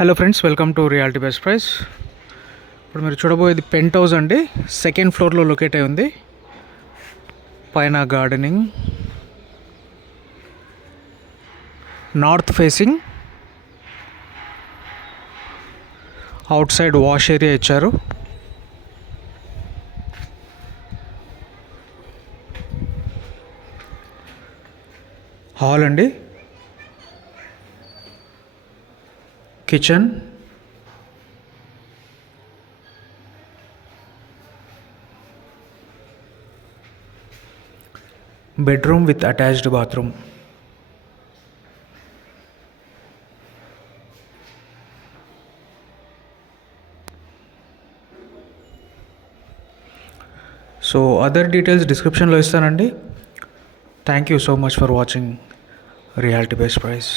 Hello friends, welcome to reality best price. ఇప్పుడు మీరు చూడబోయేది పెంట్ హౌస్ అండి. సెకండ్ ఫ్లోర్లో లొకేట్ అయి ఉంది. పైన gardening, north facing, out side wash area ఇచ్చారు. హాల్ అండి, kitchen, bedroom with attached bathroom. So other details డిస్క్రిప్షన్లో ఇస్తానండి. Thank you so much for watching reality best price.